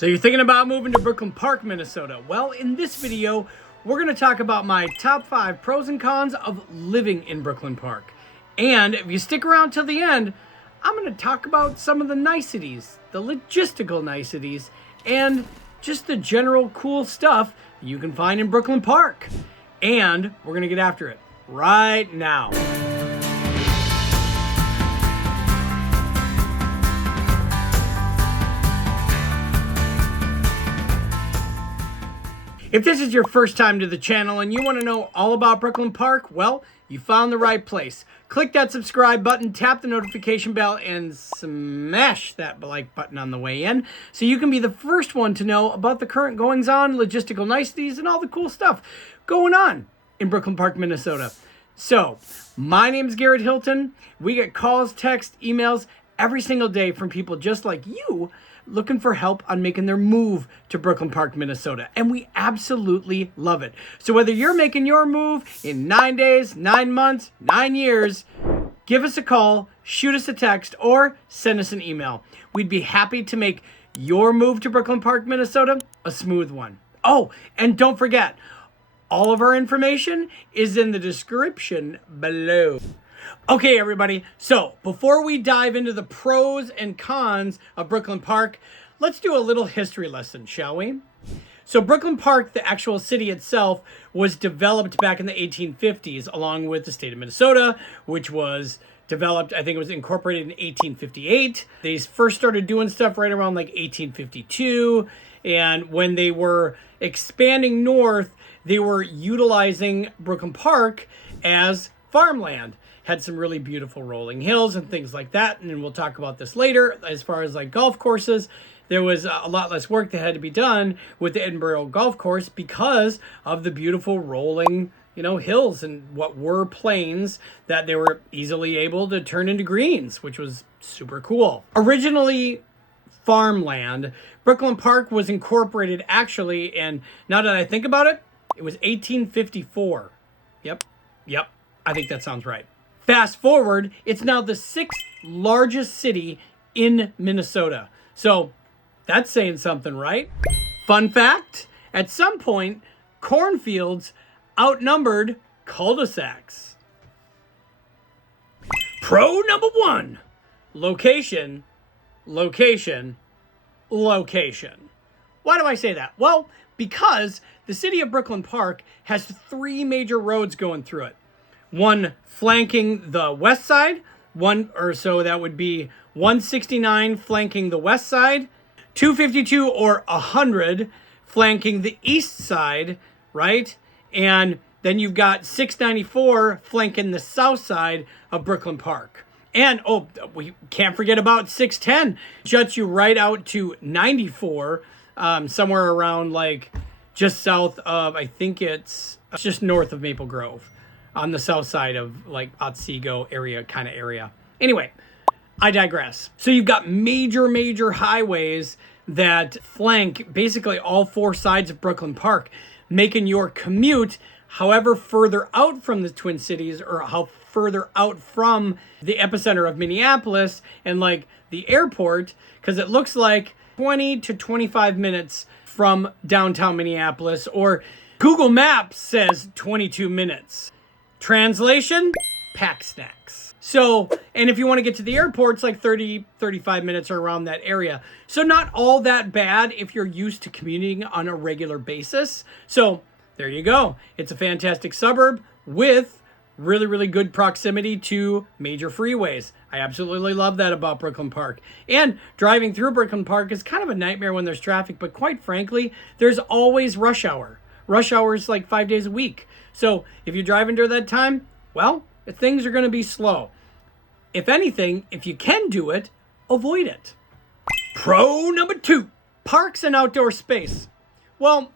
So you're thinking about moving to Brooklyn Park, Minnesota? Well, in this video, we're going to talk about my top 5 pros and cons of living in Brooklyn Park. And if you stick around till the end, I'm going to talk about some of the niceties, the logistical niceties, and just the general cool stuff you can find in Brooklyn Park. And we're going to get after it right now. If this is your first time to the channel and you want to know all about Brooklyn Park, well, you found the right place. Click that subscribe button, tap the notification bell, and smash that like button on the way in so you can be the first one to know about the current goings-on, logistical niceties, and all the cool stuff going on in Brooklyn Park, Minnesota. So, my name's Garrett Hilton. We get calls, texts, emails every single day from people just like you looking for help on making their move to Brooklyn Park, Minnesota. And we absolutely love it. So whether you're making your move in 9 days, 9 months, 9 years, give us a call, shoot us a text, or send us an email. We'd be happy to make your move to Brooklyn Park, Minnesota a smooth one. Oh, and don't forget, all of our information is in the description below. Okay, everybody, so before we dive into the pros and cons of Brooklyn Park, let's do a little history lesson, shall we? So Brooklyn Park, the actual city itself, was developed back in the 1850s along with the state of Minnesota, which was developed, I think it was incorporated in 1858. They first started doing stuff right around like 1852, and when they were expanding north, they were utilizing Brooklyn Park as farmland. Had some really beautiful rolling hills and things like that, and we'll talk about this later. As far as like golf courses, there was a lot less work that had to be done with the Edinburgh golf course because of the beautiful rolling, hills and what were plains that they were easily able to turn into greens, which was super cool. Originally farmland, Brooklyn Park was incorporated actually, and now that I think about it, it was 1854. Yep, I think that sounds right. Fast forward, it's now the 6th largest city in Minnesota. So that's saying something, right? Fun fact, at some point, cornfields outnumbered cul-de-sacs. Pro number 1, location, location, location. Why do I say that? Well, because the city of Brooklyn Park has 3 major roads going through it. One flanking the west side, that would be 169 flanking the west side, 252 or 100 flanking the east side, right? And then you've got 694 flanking the south side of Brooklyn Park. And, we can't forget about 610. Juts you right out to 94, somewhere around like just south of, I think it's just north of Maple Grove, on the south side of like Otsego area, kind of area. Anyway, I digress. So you've got major highways that flank basically all 4 sides of Brooklyn Park, making your commute, however further out from the Twin Cities or how further out from the epicenter of Minneapolis and like the airport, because it looks like 20 to 25 minutes from downtown Minneapolis, or Google Maps says 22 minutes. Translation, pack snacks. So, and if you want to get to the airport, it's like 30, 35 minutes or around that area. So not all that bad if you're used to commuting on a regular basis. So there you go. It's a fantastic suburb with really good proximity to major freeways. I absolutely love that about Brooklyn Park. And driving through Brooklyn Park is kind of a nightmare when there's traffic, but quite frankly, there's always rush hour. Rush hour is like 5 days a week. So if you're driving during that time, well, things are going to be slow. If anything, if you can do it, avoid it. Pro number 2, parks and outdoor space. Well,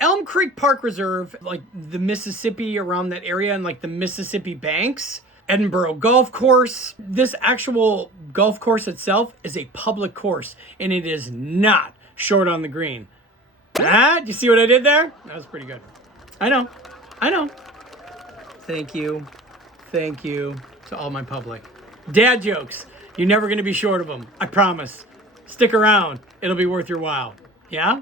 Elm Creek Park Reserve, like the Mississippi around that area and like the Mississippi banks, Edinburgh Golf Course. This actual golf course itself is a public course and it is not short on the green. Do you see what I did there? That was pretty good. I know. Thank you to all my public. Dad jokes. You're never going to be short of them. I promise. Stick around. It'll be worth your while. Yeah?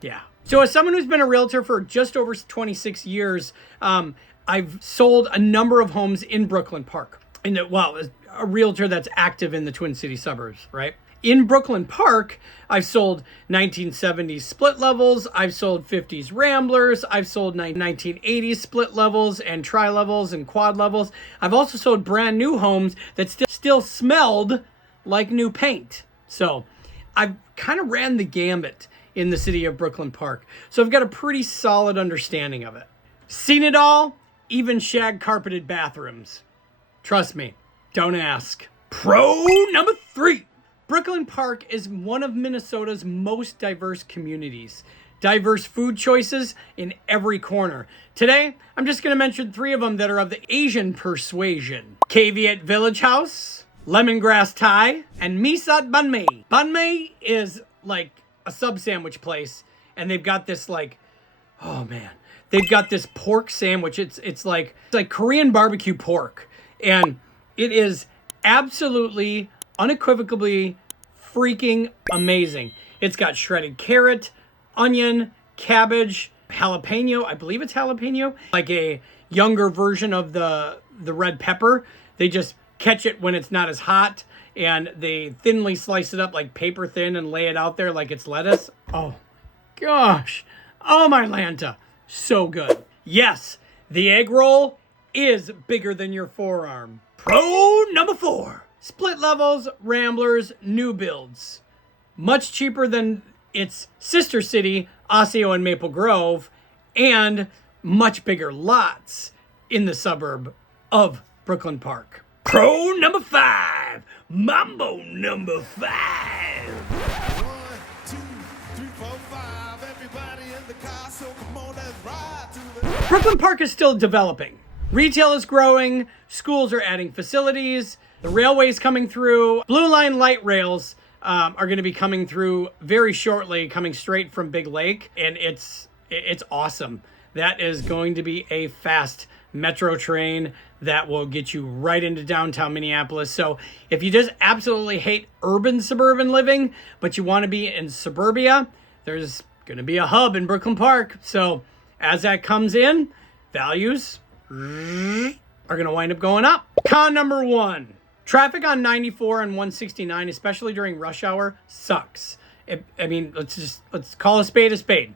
Yeah. So as someone who's been a realtor for just over 26 years, I've sold a number of homes in Brooklyn Park. Well, as a realtor that's active in the Twin City suburbs, right? In Brooklyn Park, I've sold 1970s split levels. I've sold 50s Ramblers. I've sold 1980s split levels and tri-levels and quad levels. I've also sold brand new homes that still smelled like new paint. So I've kind of ran the gambit in the city of Brooklyn Park. So I've got a pretty solid understanding of it. Seen it all, even shag carpeted bathrooms. Trust me, don't ask. Pro number 3. Brooklyn Park is one of Minnesota's most diverse communities. Diverse food choices in every corner. Today, I'm just going to mention 3 of them that are of the Asian persuasion. Caveat Village House, Lemongrass Thai, and Misat Banh Mi. Banh Mi is like a sub sandwich place, and they've got this like, oh man, they've got this pork sandwich. It's like Korean barbecue pork, and it is absolutely unequivocally freaking amazing. It's got shredded carrot, onion, cabbage, jalapeno. I believe it's jalapeno, like a younger version of the red pepper. They just catch it when it's not as hot, and they thinly slice it up like paper thin and lay it out there like it's lettuce. Oh gosh. Oh my Lanta. So good. Yes, the egg roll is bigger than your forearm. Pro number 4. Split levels, Ramblers, new builds. Much cheaper than its sister city, Osseo and Maple Grove, and much bigger lots in the suburb of Brooklyn Park. Pro number 5. Mambo number 5. 1, 2, 3, 4, 5. Everybody in the car, so come on, let's ride to the... Brooklyn Park is still developing. Retail is growing. Schools are adding facilities. The railway's coming through. Blue Line light rails are going to be coming through very shortly, coming straight from Big Lake, and it's awesome. That is going to be a fast metro train that will get you right into downtown Minneapolis. So if you just absolutely hate urban suburban living, but you want to be in suburbia, there's going to be a hub in Brooklyn Park. So as that comes in, values are going to wind up going up. Con number 1. Traffic on 94 and 169, especially during rush hour, sucks. Let's call a spade a spade.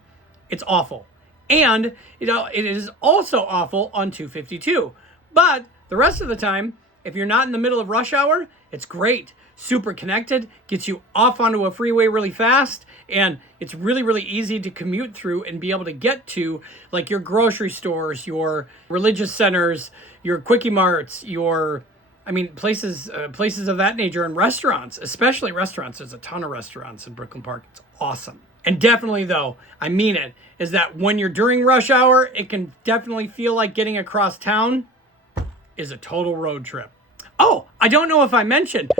It's awful. And, it is also awful on 252. But the rest of the time, if you're not in the middle of rush hour, it's great. Super connected, gets you off onto a freeway really fast, and it's really, really easy to commute through and be able to get to, like, your grocery stores, your religious centers, your Quickie Marts, places of that nature, and restaurants, especially restaurants. There's a ton of restaurants in Brooklyn Park. It's awesome. And definitely, though, I mean it, is that when you're during rush hour, it can definitely feel like getting across town is a total road trip. Oh, I don't know if I mentioned,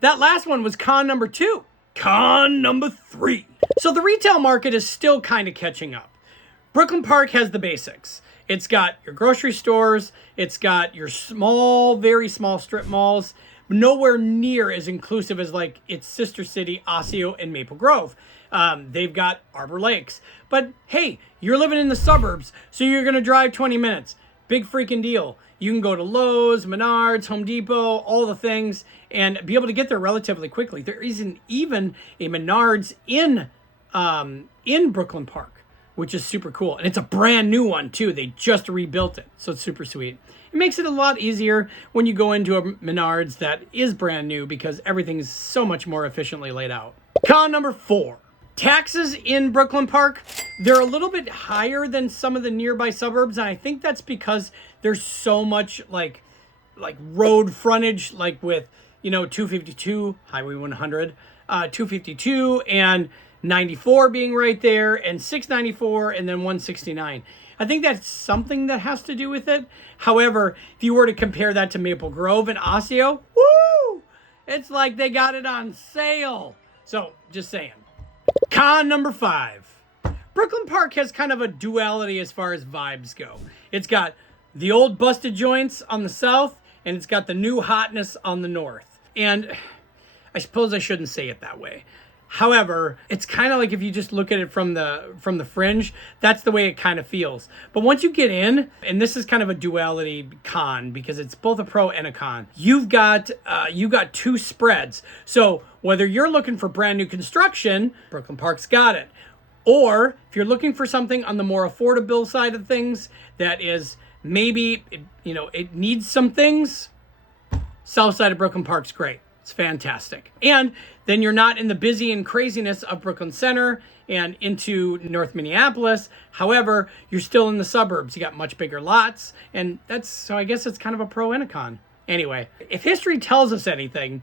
that last one was con number 2. Con number 3. So the retail market is still kind of catching up. Brooklyn Park has the basics. It's got your grocery stores. It's got your small, very small strip malls. Nowhere near as inclusive as like its sister city, Osseo and Maple Grove. They've got Arbor Lakes. But hey, you're living in the suburbs, so you're going to drive 20 minutes. Big freaking deal. You can go to Lowe's, Menards, Home Depot, all the things, and be able to get there relatively quickly. There isn't even a Menards in Brooklyn Park, which is super cool. And it's a brand new one, too. They just rebuilt it, so it's super sweet. It makes it a lot easier when you go into a Menards that is brand new because everything's so much more efficiently laid out. Con number 4. Taxes in Brooklyn Park, they're a little bit higher than some of the nearby suburbs, and I think that's because there's so much like road frontage, like with 252, Highway 100, 252 and 94 being right there, and 694 and then 169. I think that's something that has to do with it. However, if you were to compare that to Maple Grove and Osseo, woo! It's like they got it on sale. So, just saying. Con number 5. Brooklyn Park has kind of a duality as far as vibes go. It's got the old busted joints on the south, and it's got the new hotness on the north. And I suppose I shouldn't say it that way. However, it's kind of like if you just look at it from the fringe, that's the way it kind of feels. But once you get in, and this is kind of a duality con because it's both a pro and a con. You got two spreads. So whether you're looking for brand new construction, Brooklyn Park's got it. Or if you're looking for something on the more affordable side of things that is maybe, it needs some things, south side of Brooklyn Park's great. It's fantastic. And then you're not in the busy and craziness of Brooklyn Center and into North Minneapolis. However, you're still in the suburbs. You got much bigger lots. And so I guess it's kind of a pro and a con. Anyway, if history tells us anything,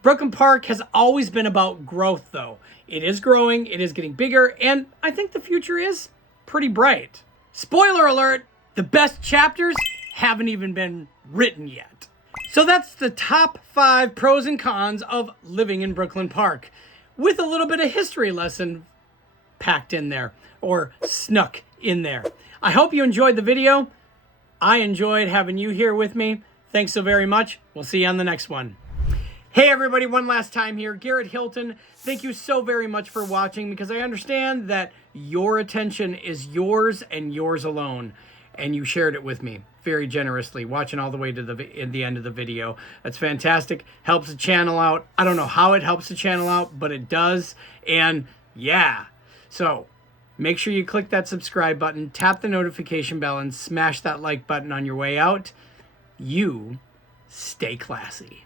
Brooklyn Park has always been about growth, though. It is growing, it is getting bigger, and I think the future is pretty bright. Spoiler alert, the best chapters haven't even been written yet. So that's the top 5 pros and cons of living in Brooklyn Park, with a little bit of history lesson packed in there, or snuck in there. I hope you enjoyed the video. I enjoyed having you here with me. Thanks so very much. We'll see you on the next one. Hey everybody, one last time here, Garrett Hilton. Thank you so very much for watching, because I understand that your attention is yours and yours alone. And you shared it with me very generously, watching all the way to the end of the video. That's fantastic. Helps the channel out. I don't know how it helps the channel out, but it does. And yeah, so make sure you click that subscribe button, tap the notification bell, and smash that like button on your way out. You stay classy.